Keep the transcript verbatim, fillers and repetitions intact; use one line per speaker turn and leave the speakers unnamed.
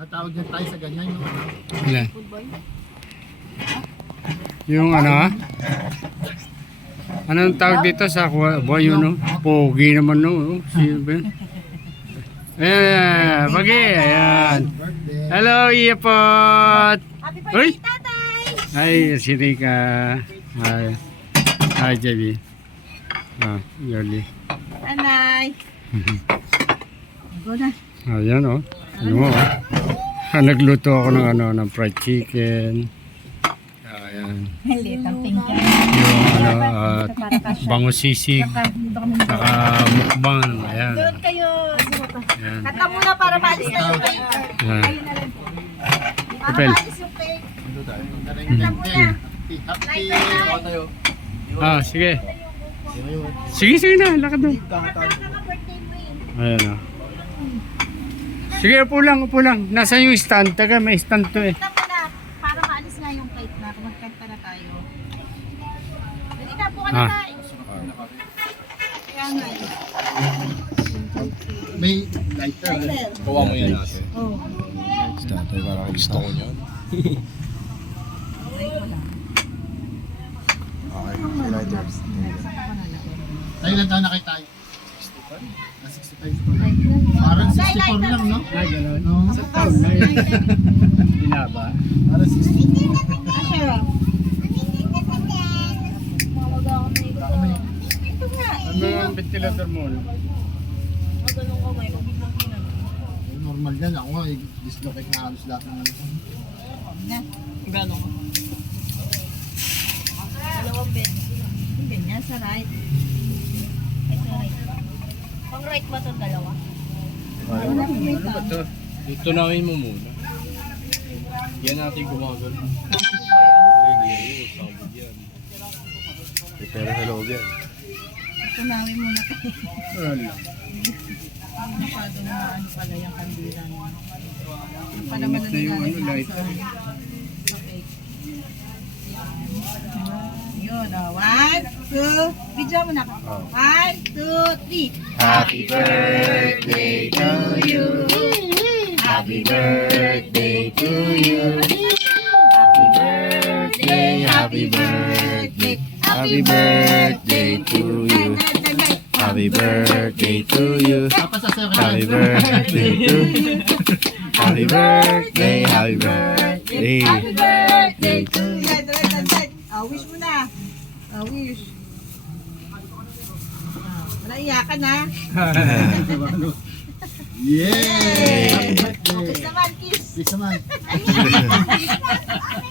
Tawag din tayo sa ganyan yung ano.
Ilan? Yung ano? Anong tawag dito sa aqua- boy yun, no? Pogi naman, no? Si Ben. Ayan, pagi. Ayan.
Birthday.
Hello, Iyapot.
Happy
Uy!
birthday, tatay!
Hi, si Rika. Hi. Hi, J B. Ah, Yoli.
Anay! Go na.
Ayan, oh. Ano mo, oh. Ah, nagluto ako ng ano, ng fried chicken. Ayan.
Litang tingka.
Yung ano, at bango sisig. Saka mukbang. Ayan.
Doon kayo.
Ayan.
Kanta muna para maalis na yung cake.
Ayan.
Para
Ipel.
maalis yung cake.
Kanta muna. Happy.
Ah, sige. Sige, sige na. Lakad na.
Kaka-birthday mo eh.
Ayan, oh. Sige, upo lang, upo lang. Nasa yung stand? Taga, may stand to eh.
Kanta muna para maalis na yung cake na. Magkanta na tayo. Dali na po ka na
Ah.
tayo. Kaya nga eh.
May lighter.
Lighter.
Kuha mo yan ate.
Oh.
Tatay, parang gusto ko niyan.
Try ko lang.
Okay, si lighter.
Tayo lang taon na kay tayo. Ah, sixty-five. Parang sixty-four lang, no?
Ay, gano'n.
No.
Sa taon na yun. Binaba.
Parang sixty-four.
Asher. Mawag ako na ito.
Baka may-
Ito nga.
Ano ang ventilator mo? no?
Maganong kamay. Pag biglang ginano.
Normal yan. Ako nga, eh, dislocate na halos lahat ng ano.
Na. Gano'n ko. Dalawang bed. Yung ganyan sa right. Ay, sa right. Pang right ba itong dalawa? Wala po may
Ano ba to?
Dito namin mo muna. Yan natin gumagano. Hindi, yun. Sabog yan. May pera sa loob yan.
Ito namin muna kayo.
Wala.
Masyado na ano pala yung kandila niya. Pa
Init na yung ano, lighter.
Yun, oh. One, two, video mo na ako. One, two, three.
Happy birthday to you.
Happy birthday to you.
Happy birthday, happy birthday. Happy birthday to you. Happy birthday to you.
Tapos sa sa'yo
Happy
kay
birthday to you. Happy birthday, happy birthday.
Happy birthday to you. Ah, wish mo na. Ah, wish. Ah, wala iyakan na.
Yay! Happy birthday.
Kiss naman, kiss.
Kiss naman.